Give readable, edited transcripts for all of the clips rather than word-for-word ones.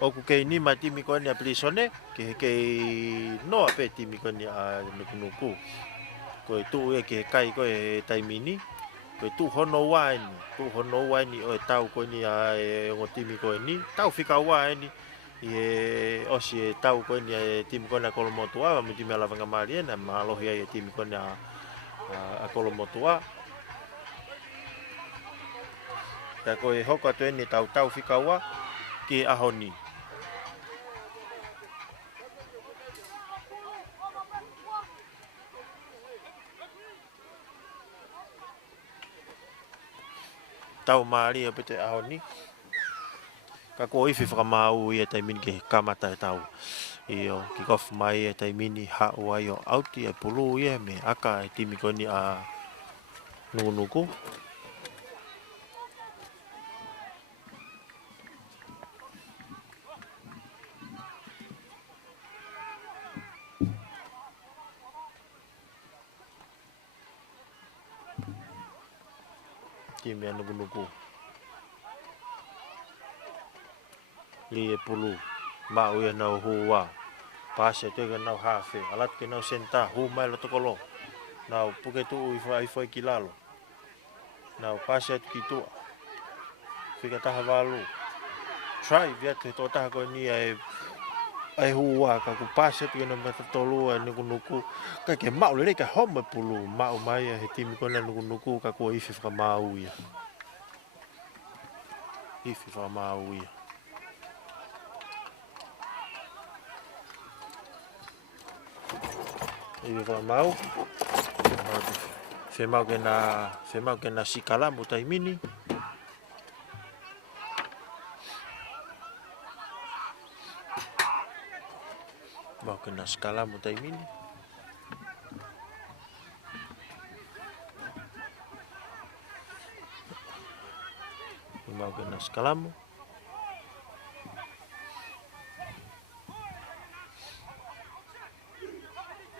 Oku kei ni ma timi ko ni a plisone ke no pe timi ko ni a nuku ko tu e ke kai ko e taimini ko tu hono wa ni o tau ko ni a o timi ko ni tau fika wa ni e o si e tau ko ni e timi ko na kolomotua ma timi ala vanga mari na ma lo e timi ko na a kolomotua ta ko e hoko to ni tau fika wa ki ahoni tau mari e pete ahoni ka ko i fifa mau i te min ke kamata e tau io ki kof mai e te mini ha o ai o auti e pulu i me aka e timi ko ni a nuku timi a nuku li e pulu mau i na huwa pase te ga na hafe alat ke na senta hu mai lo tokolo na puke tu i foi kilalo na pase ki tu fica ta havalu try via te to ta ko ni ai huwa ka ku pase te na mata tolu nuku ka ke mau le ka home pulu mau mai he timi ko na nuku ka ko i fifa mau ia i fifa mau ia i fifa mau fe mau ke na sikala mo tai mini mau ke na sikala mo tai mini mau ke na sikala mo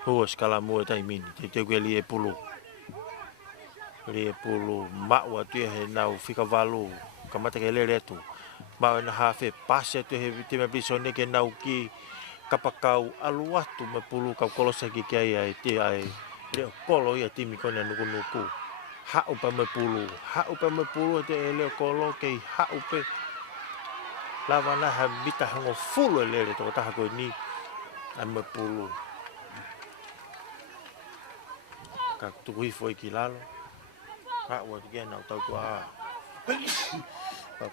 ho sikala mo tai mini te ke li e pulu ma wa tu he na fika valu kamata ke le tu ma na hafe pase tu he vitima bisone ke na ki kapakau alu atu me pulu ka kolosa ki ai ti ai le kolo ia timi ko na nuku ha upa me pulu te le kolo ke ha upe lava na habita hango full le to ta ko ni a me pulu ka tu wi foi kilalo ha wa ke na tau ko a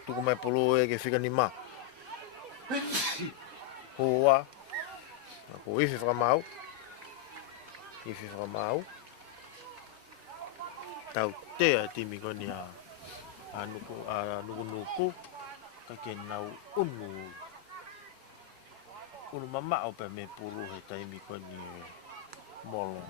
tu ko me pulu e ke fika ni ma hoa ko i fifa mau tau te a timi ko ni a nuku ka ke nau unu mama o pe me pulu he taimi ko ni molo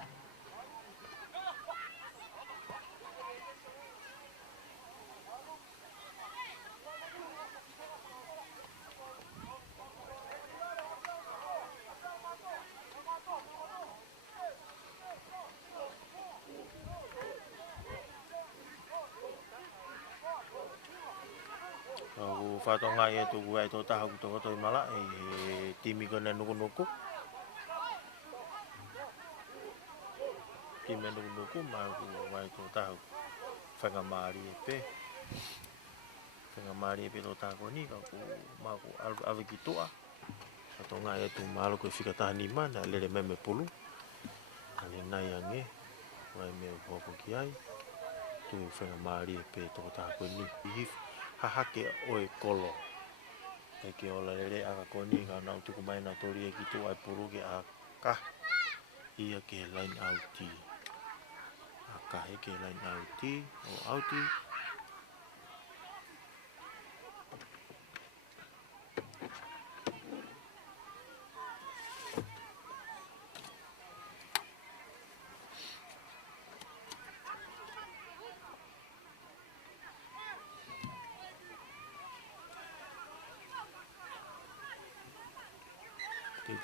o fatonga e tu ai to ta to to mala e timi ko na nuku timi nuku ma ku ai to ta fanga mari pe to ta ko ni ka ku ma ku ave ki to a fatonga e tu malo ko fika ta ni mana le meme pulu ale na yange wai me ko ki ai tu fanga mari pe to ta ko ni hahake o e kolo e ke ola lele aka koni ka na utuku mai na tori e kitu ai puru ke aka ia ke line auti aka e ke line auti o auti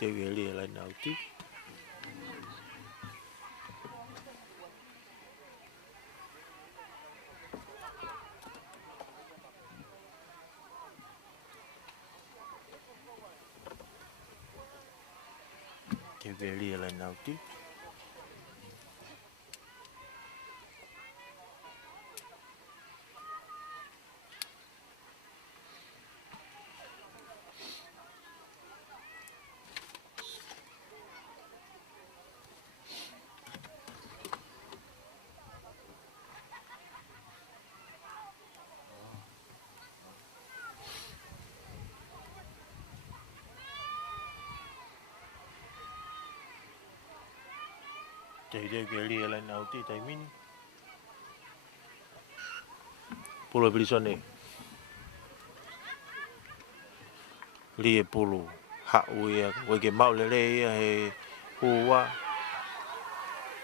te weli line auti veli la nauti. Te veli la nauti tai mini. Pulo brisone. Lie pulo ha'u ia wege maulele ia he hua.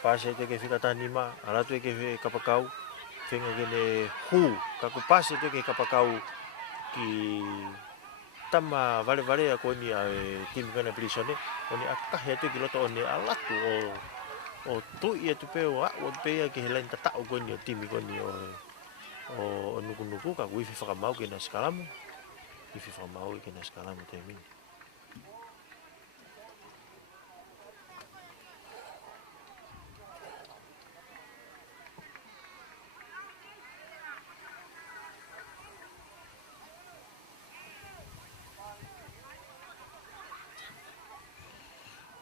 Pase te ke fika tanima, ala tu ke kapakau. Fenga gene hu, kaku pase tu ke kapakau ki tama vale ko ni tim kana brisone. Oni akah ya tu ki loto oni alatu o tu ia tu pe o pe ia ke helen tata o ni tim ko ni o nuku ka wifi fa mau ke na skalamu. Wifi fa mau ke na skalamu te min.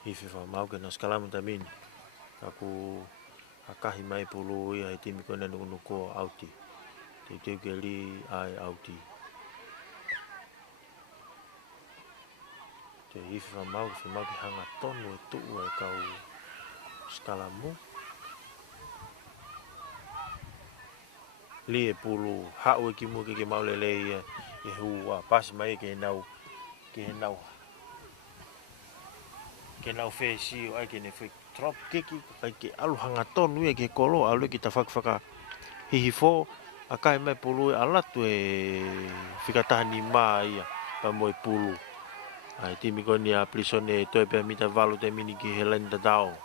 Wifi fa mau ke na skalamu te min. Aku akahi mai pulu ia e timi kona nuku auti. Te geli ai auti. Te hifi fa mau ki hanga tonu e tuu e kau skalamu. Lie pulu hau e ki mu ke mau lele ia e hua pas mai ke nau fesi ai ke ne fe drop kiki kai ke alu hanga tonu ia ke kolo alu ki ta faka hihifo akai mai pulu alatu e fika tahani mai ia pa moi pulu ai timi koni a prisone to pe mita valu te mini ki helen da dao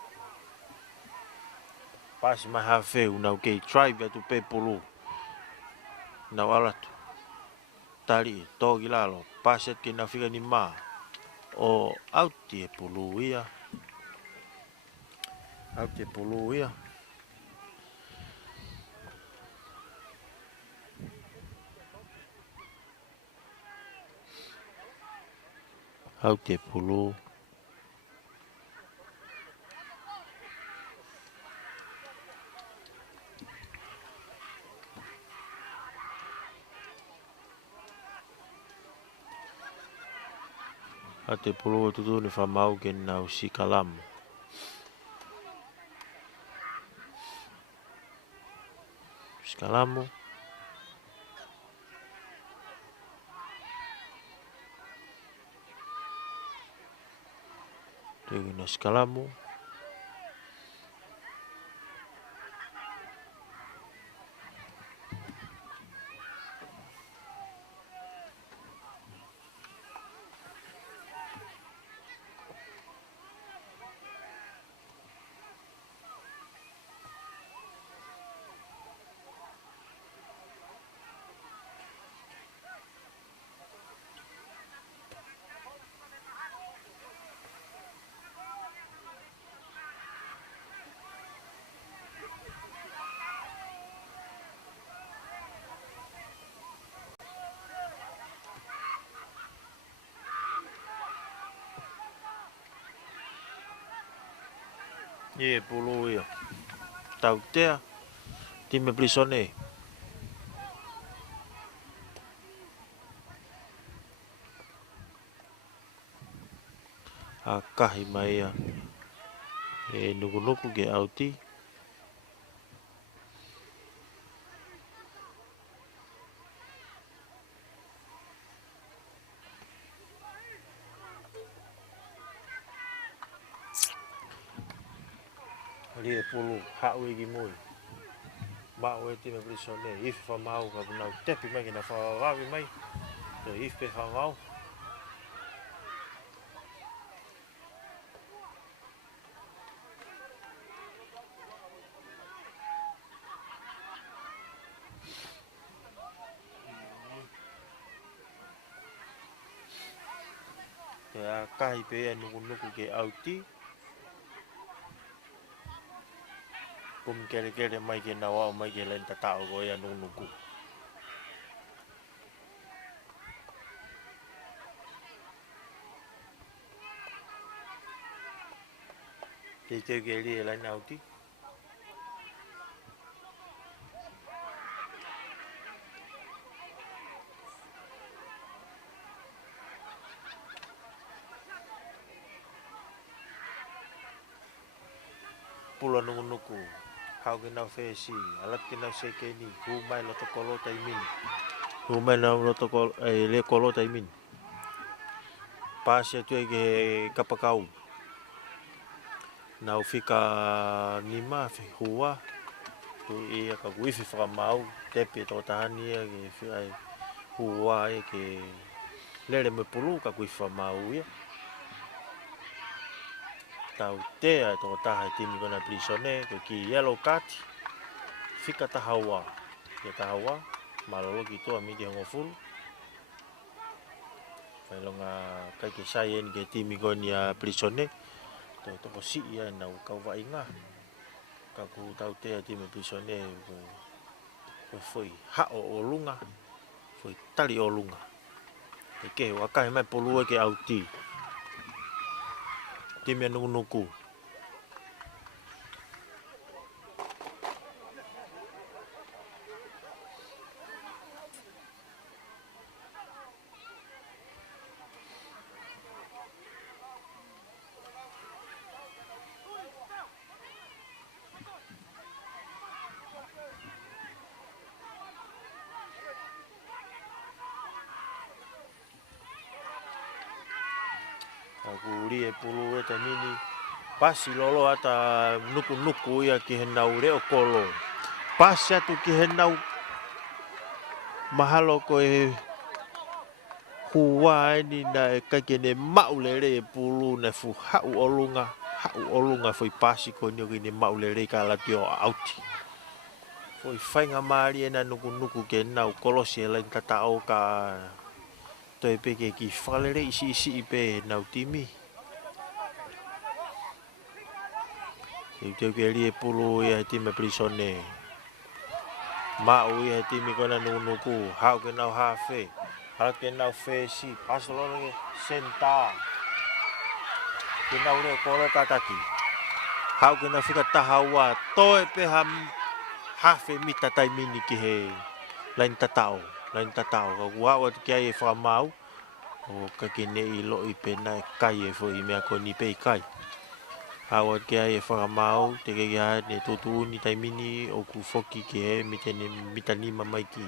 pas mai ha fe una okay try tu pe pulu na alatu tali to gilalo paset ke na fika ni ma o auti e pulu ia auti e pulu ia auti e pulu ate pulu tu ni fa mau ke na usi kalam skalamu te na skalamu ye pulu ia tau tea time prisone akahi mai ia e nuku ke auti lie pulu hau e ki mui mau e time prisone if fa mau ka na tepi mai na fa wawi mai to if pe fa mau te akahi pe e nuku ke auti Pum kere mai ke na wa mai ke len tatao ko ia nuku. Te ke ri la na uti. Pula nuku. Hau ke na fe si, alat ke na se ke ni, hu mai lo to kolo tai min. Hu mai na lo to kolo le kolo tai min. Pa se tu ke kapakau. Na ufika ni ma fe hua. Ku ia ka wifi fra mau, tepe to tahani ke fi ai hua ke lere me pulu ka wifi fra mau ia. Tau te ai to taha timi kona prisone ko ki yellow card fika tahawa ke tahawa malolo ki to ami ke ngoful failonga kai ke sai en ke timi kona prisone to ko si ia na ka wa inga ka ku tau te timi prisone ko foi ha o lunga foi tali o lunga ke wa kai mai pulu ke auti timi nuku aku ri e pulu e tanini pasi lolo ata nuku ia ki henau re o kolo pasi atu ki henau mahalo ko e hua ni na e kakene maulere e pulu na fu hau olunga foi pasi ko ni ni maulere ka la tio auti foi fainga mari na nuku ke nau kolosi la tata o ka to e pe ke ki falere isi pe nau timi e te ke ri e pulu ia timi prisone mau ia timi kona nuku hau ke nau hafe hau ke nau fe si pasolo ke senta ke nau re kolo kataki hau ke nau fika tahawa to e pe ham hafe mita tai mini ki he lain tatao ka wa ke ai fa mau o ka ke ne i lo i pe na kai e fo i me ko ni pe kai hawat ke ai fa mau te ke ya ne tutu ni tai mini o ku foki ke mitani mamai ki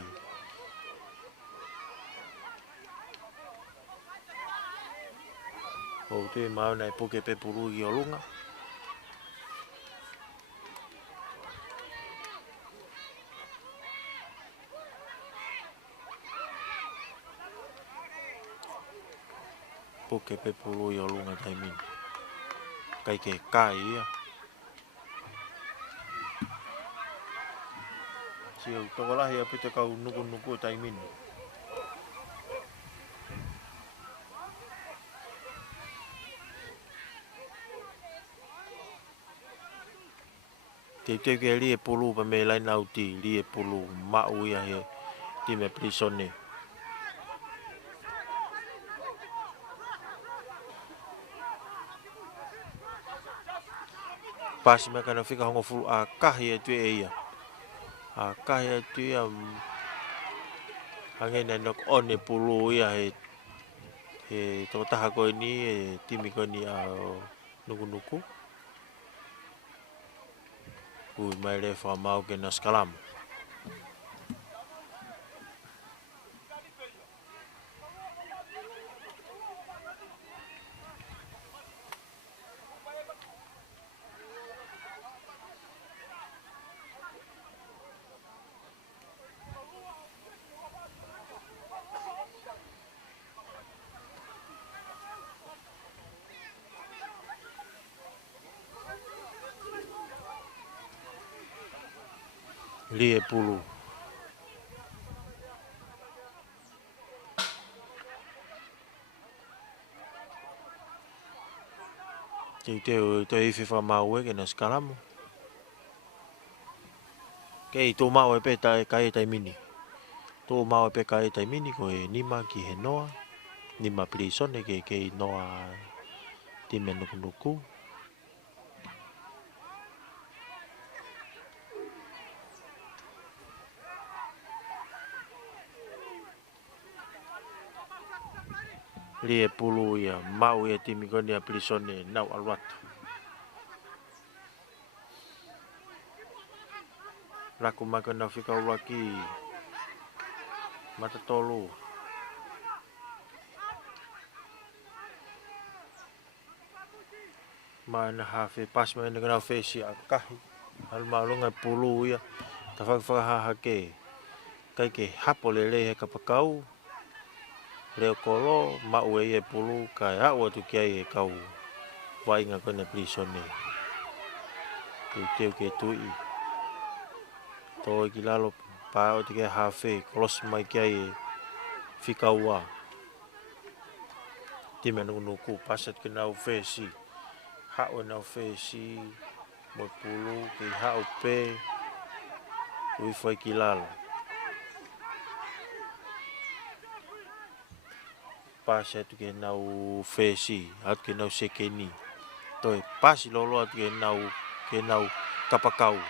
o te mau na poke pe puru i olunga poke pe puru i olunga tai mini kai ke kai ia si o tola ia pite ka nuku tai mini te ke ri e pulu pa me lai nauti ri e pulu mau ia he ti me prisone pas me kana fika hongo fulu a kahi e tu e ia a kahi e tu ia hangena nok one pulu ia he to taha ko ni e timi ko ni a nuku ku mai le fa mau ke na skalam li e pulu te hifi fa mau e ke na skalam Kei tō mau e pe tai kai tai mini. Tō mau e pe kai tai mini ko e nima ki he noa. Nima prisone ke kei noa time nuku. Lie pulu ia mau ia timi ko nia prisone nau alwatu. Laku maka na fika ulaki mata tolu. Mana hafe pas mana kena fesi akahi. Hal malunga pulu ia. Tafak ha ke. Kai ke hapo lele he kapakau. Leo kolo mau e pulu kai a watu kiai e kau. Vai nga kena prisone. Teu ke tui. To kilalo pa o te ke hafe kolos mai kiai fika ua. Time nuku pasat kena fesi. Ha o na fesi mo pulu ke ha o pe. Ui foi kilalo. Pasat ke nau fesi, at ke nau sekeni. Toi pasi lolo at ke nau kapakau.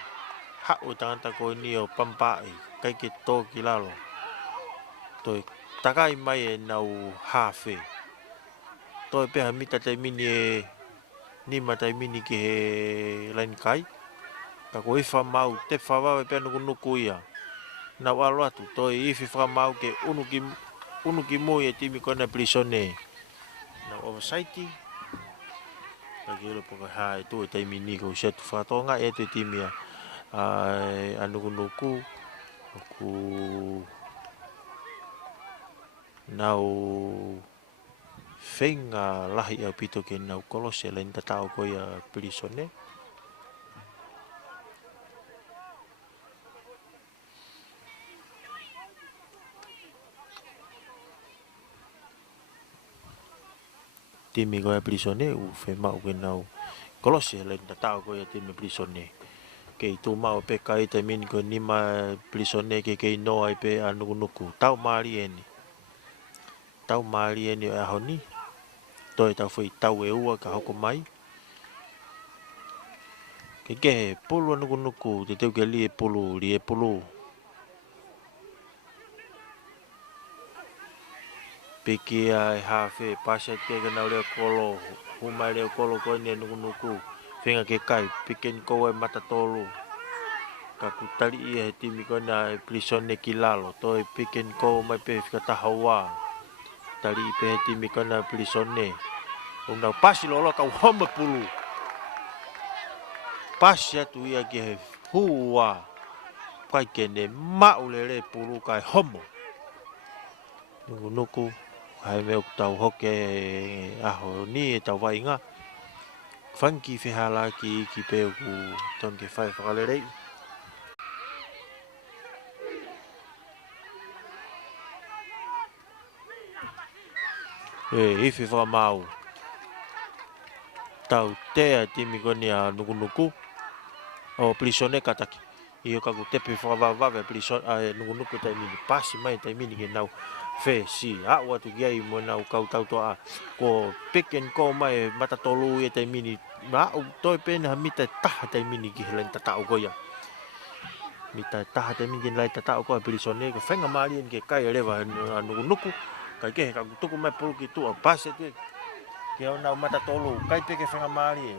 Ha o tangata ko ni o pampai kai ke to kilalo. Toi takai mai e nau hafe. Toi pe hamita tai mini e ni matai mini ke he lain kai. Ka ko ifa mau te fawa pe nuku ia. Nau alo atu toi ifi fa mau ke unuki mo e timi kona prisone. Na oversighti. Lagi lo poka ha itu tai mini ko set fa tonga e te timi a nuku aku nau fenga lahi a pito ke nau kolose lain tatao ko ia prisone. Timi ko ia prisone u fe mau ke nau kolose lain tatao ko ia timi prisone. Ke tu mau pe kai te mini ko nima prisone ke no ai pe nuku tau mari eni. Tau mari eni a honi. Toi tau foi tau e ua ka hoko mai. Ke pulu nuku te teu ke lie pulu. Piki ai hafe pasat ke nau leo kolo. Humai leo kolo ko ni nuku. Fenga ke kai piken ko e mata tolu. Kaku tali ia he timi ko na prisone kilalo. Toi piken ko mai pe fika tahawa. Tali pe he timi ko na prisone. Unau pasi lolo kau homa pulu. Pasi atu ia ke he hua. Kai kene maulele pulu kai homo. Nuku. Hai meu tau hoke aho ni e tau vai ngā. Funky whihala ki peu ku tonke whai whakalerei. Hifi whakamau. Tau tea timi koni a nuku. O prisone kataki. Io kaku tepe whakavawe prisone nuku tai mini. Pasi mai tai mini ke nau. Fe si a watu giai mo nau kau tau toa ko piken ko mai mata tolu e tai mini ma toi pena mita tah tai mini ki helen tatau ko ya mita tah tai mini lai tatau ko prisone ko fenga mali ke kai rewa nuku kai ke ka tuku mai pulu ki tu pas te ke nau mata tolu kai peke fenga mali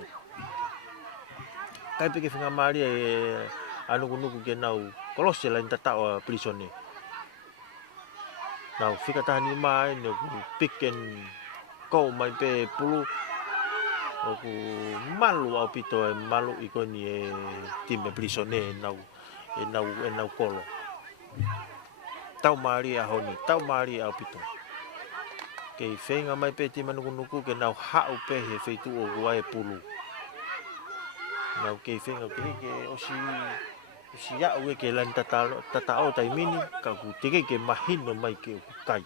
nuku ke nau kolose lai tatau prisone. Now, fika tahani mai no piken ko mai pe pulu oku malu au pito e malu ikoni e time prisone nau kolo. Tau mari a honi, tau mari au pito. Ke fenga mai pe time nuku ke nau hau pe he feitu o guai pulu. Nau ke fenga ke si ya uwe ke lan tatao tai mini ka ku tike ke mahino mai ke kai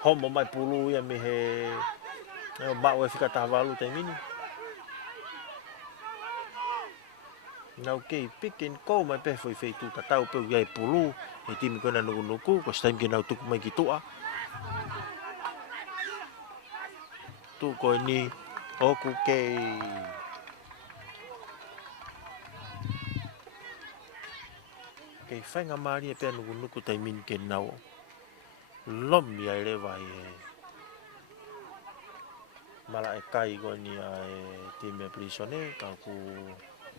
homo mai pulu ya me he ba we fika tavalu tai mini Nau kei pikin ko mai pe foi fei tu tatau pe ia pulu e timi kona nuku ko stam ke nau tuku mai ki tua tu ko ni oku kei whainga maari e pia nuku tai min ke nau lomi ai rewa e mala e kai ko ni ai timi e prisone ka ku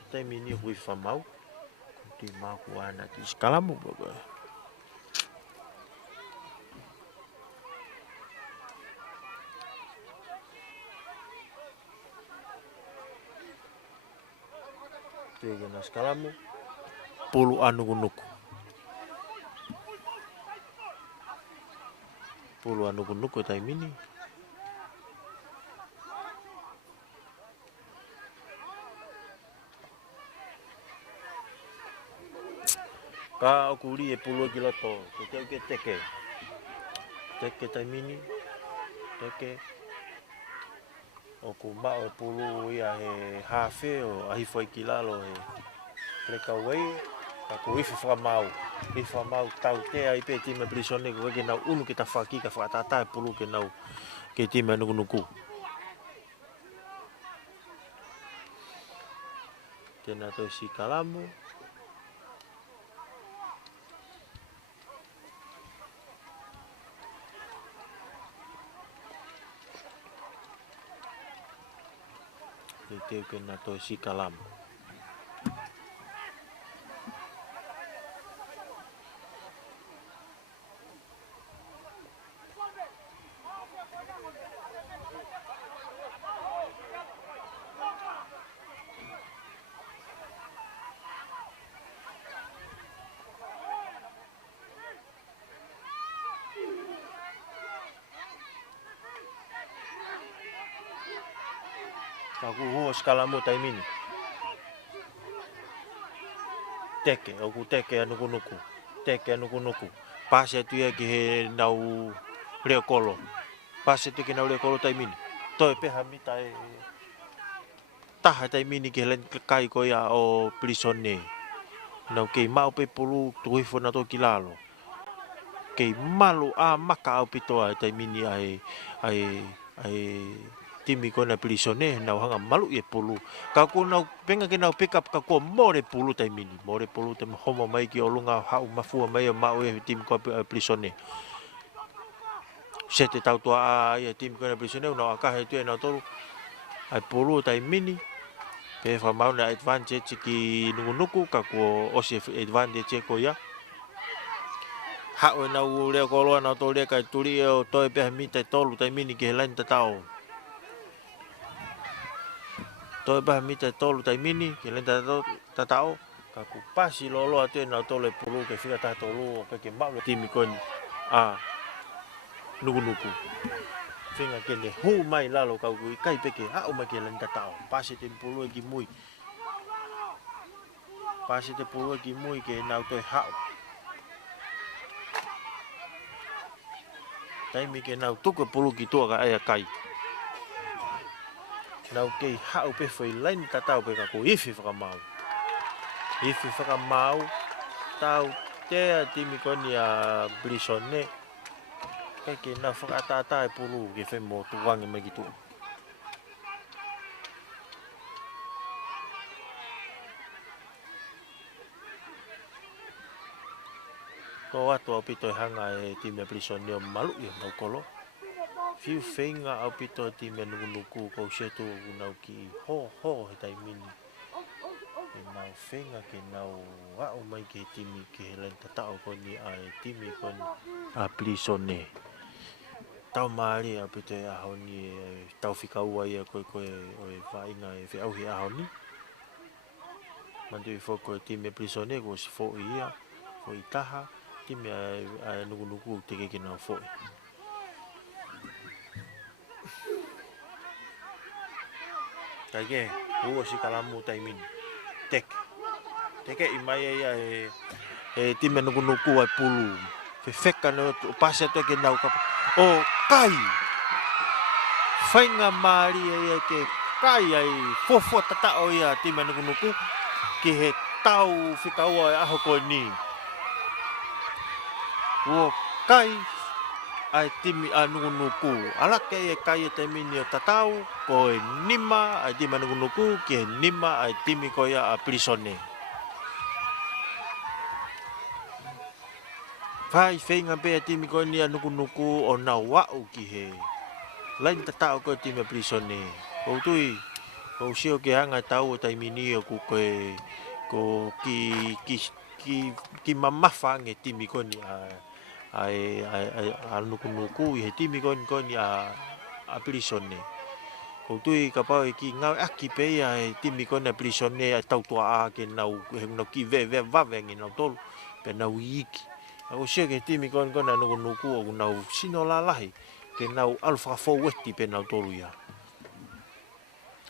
tai mini hui whamau ti maku ana ki skalamu bogo Tege na skalamu pulu anuku pulu anuku tai mini ka okuri e pulu ki loto ke teke tai mini teke oku ma o pulu ia he hafe o Hihifo ki lalo he leka wei ka ku ifi whamau tau te ai pe tima prisone ko ke nau unu ke ta whaki ka whaatata e pulu ke nau ke tima nuku tēnā toi si kalamu te teo ke nā toi si kalamu Aku huo skalamu tai mini. Teke, oku teke nuku. Teke nuku. Pase tu ia ki he nau reo kolo. Pase tu ki nau reo kolo tai mini. Toi peha mita e taha tai mini ki len kai ko ia o prisone. Nau kei mau pe pulu tuhifo na to ki lalo. Kei malu a maka au pitoa tai mini ai timi ko na prisone nau hanga malu e pulu ka ko nau penga ke nau pick up ka ko more pulu tai mini more pulu te homo mai ki olunga hau mafua mai mau e timi ko prisone sete tau tua ai timi ko na prisone nau aka he tu na tolu ai pulu tai mini pe fa mau na advantage ki nuku ka ko o se advantage ko ya hau nau le ko lo na to le ka turi o to pe mi te tolu tai mini ki lan ta tau Toi bah mita tolu tai mini, ke lenta tatao, ka ku pasi lolo atu na tole pulu ke fika ta tolu ke mau le timi kon nuku. Finga ke ne hu mai lalo ka ku kai peke ha o mai ke lenta tatao. Pasi te pulu ki mui. Pasi te pulu ki mui ke na toi ha. Tai mi ke na tuku pulu ki tua ka ai kai. Nau kei hau pe foi lain tatau pe ka ko ifi whakamau. Ifi whakamau tau te timi koni a brisone kai ke na whakatata e pulu ke whai mo tuwangi mai ki tu. Ko atu au pito hanga e timi a brisone o malu i mau kolo. Fiu whenga au pito ti me nuku kau setu nau ki ho he tai mini. E nau whenga ke nau wao mai ke timi ke len tatao koni ai timi koni a plisone. Tau maari au pito e ahoni tau whikau ai a koe o e whainga e whi auhi ahoni. Mandu i whoko e timi a plisone ko si fo ia, fo i taha, timi a nuku te ke nau fo i. Kage, huo si kalamu tai mini. Teke i mai ia e time nuku ai pulu. Fefeka no pase to ke nau ka. O kai. Whainga maari ia ke kai ai fofo tatao ia time nuku. ki he tau whikaua e aho koe ni. Ua kai ai timi a nukunuku. Alake e kai e te mini o tatau, ko e nima ai timi a nukunuku, ki he nima ai timi ko ia a prisone. Whai whenga pe a timi ko ni a nukunuku o na wau ki he. Lain tatau ko timi a prisone. Kou tui, kou sio ke hanga tau o taimini o ku koe, ko ki mamafa nge timi ko ni a nukunuku i he timi ko ni a prisone. Kou tui ka pau e ki ngau aki pe ia e timi ko ni a prisone a tau tua a ke nau ki ve vave nge nau tolu pe nau iki. Ako sio ke timi ko ni a nukunuku o nau sino lalahi ke nau alfa whakawhoweti pe nau tolu ia.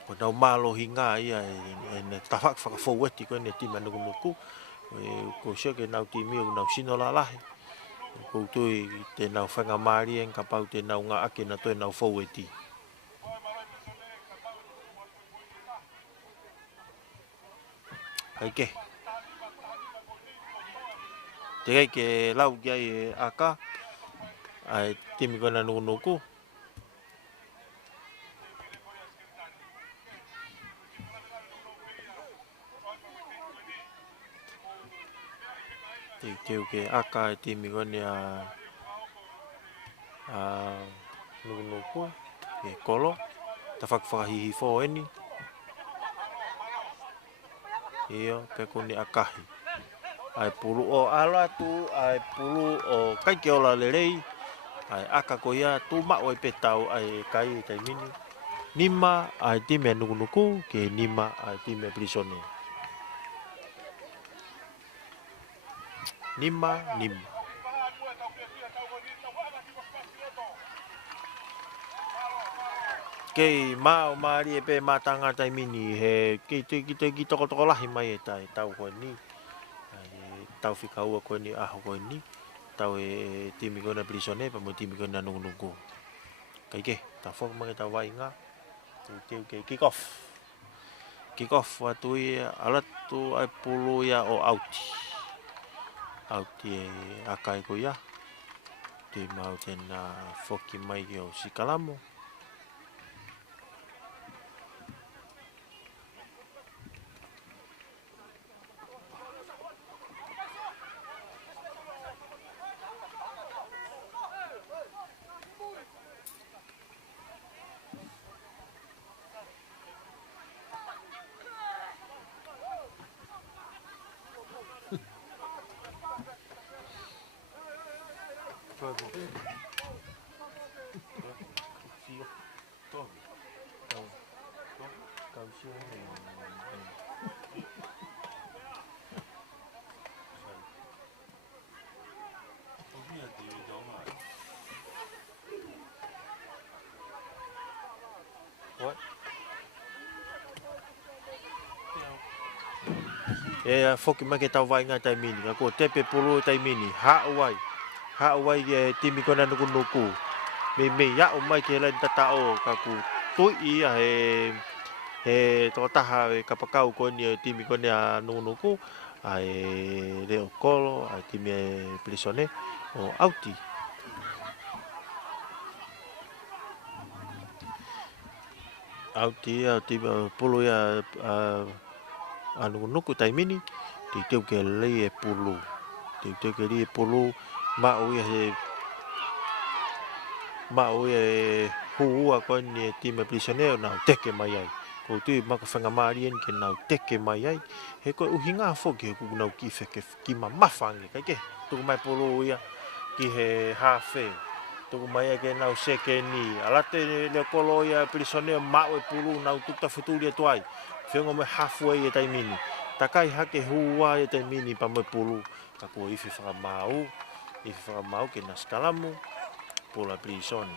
Ko nau malo hinga ia e tawhak whakawhoweti ko ni a timi a nukunuku. Ko sio ke nau timi o nau sino lalahi. Ko tui te nau whanga marien ka pau te nau ngā ake na toi nau whaweti. Kai ke. Te kai ke lau ki ai e aka, ai timi ko na nukunuku. Te teu ke aka e timi ko ni a nukunuku, ke kolo, ta Hihifo eni. Iyo, pe ko ni akahi. Ai pulu o ala tu, ai pulu o kai ke ola lerei, ai aka ko ia tu mao e petau ai kai tai mini. Nima ai timi a nukunuku, ke nima ai timi a prisone. Nima. Kei mao maari e pe matanga tai mini he ki toko lahi mai e tai tau koe ni. Tau whikaua koe ni aho koe ni. Tau e timi koe na prisone pa mo timi koe na nukunuku. Kai ke, ta whok mange tau vai ngā. Teu ke kick off. Kick off watu i alatu ai pulu ia o auti. Auti e akai ko ia. Te mau tena whoki mai ki o Sikalamo. What? E whoki mai ke tau vai ngā tai mini. Ko tepe pulu tai mini. Hauai e timi kona nukunuku. Me iau mai ke lai tatao kaku tui ia he totaha e kapakau ko ni timi kone a nukunuku. Ai reo kolo, ai timi e prisone o auti. Auti ia timi pulu ia nukunuku tai mini. Te teu ke lei e pulu. Te teu ke lei e pulu. Mao e huua koe ni e timi prisoneo nau teke mai ai. Ko tui maka whanga marien ke nau teke mai ai. He koe uhi ngā whoki he kuku nau ki mamafangi. Kai ke, tuku mai pulu ia ki he hawhe. Tuku mai ke nau seke ni. Alate leo kolo ia prisoneo mao e pulu nau tuta futuri atu ai. Whiongo me halfway e tai mini. Takai hake huua e tai mini pa mo pulu. Ka kua iwi whakamau. Iwi whakamau ke na Sikalamu. Pulu a prisone.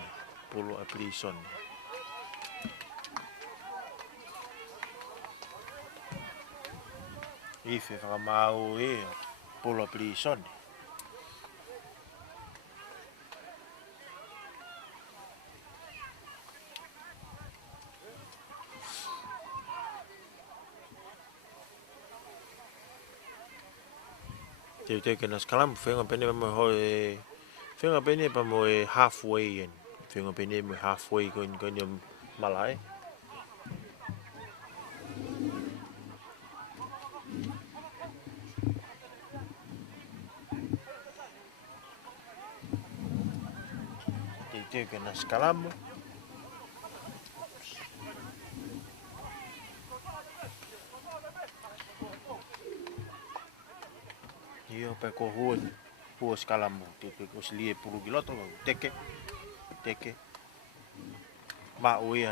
Iwi whakamau e pulu a prisone. te ke nas kalam fenga pene mo ho fenga pene pa mo halfway en fenga pene mo halfway ko malai te ke nas kalam io pe ko huo skalam te ko slie puru kiloto teke ma oi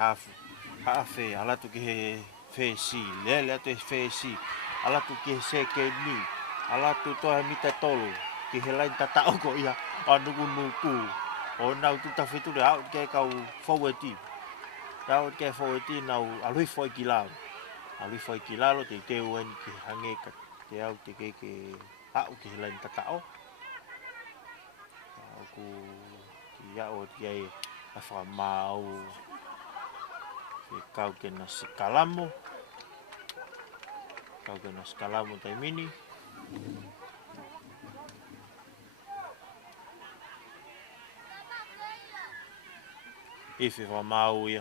half ala tu ke fesi le tu fesi ala tu ke sekeni ala tu to mita tolo ki helai tata oko ia anu nuku o nau tu tafitu le au ke kau forwardi au ke forwardi nau alui foi kilalo te wen ki hange ka te au te ke au ki helai tata o aku ia o ai afa mau kau ke na skalamo tai mini Ife fa mau ia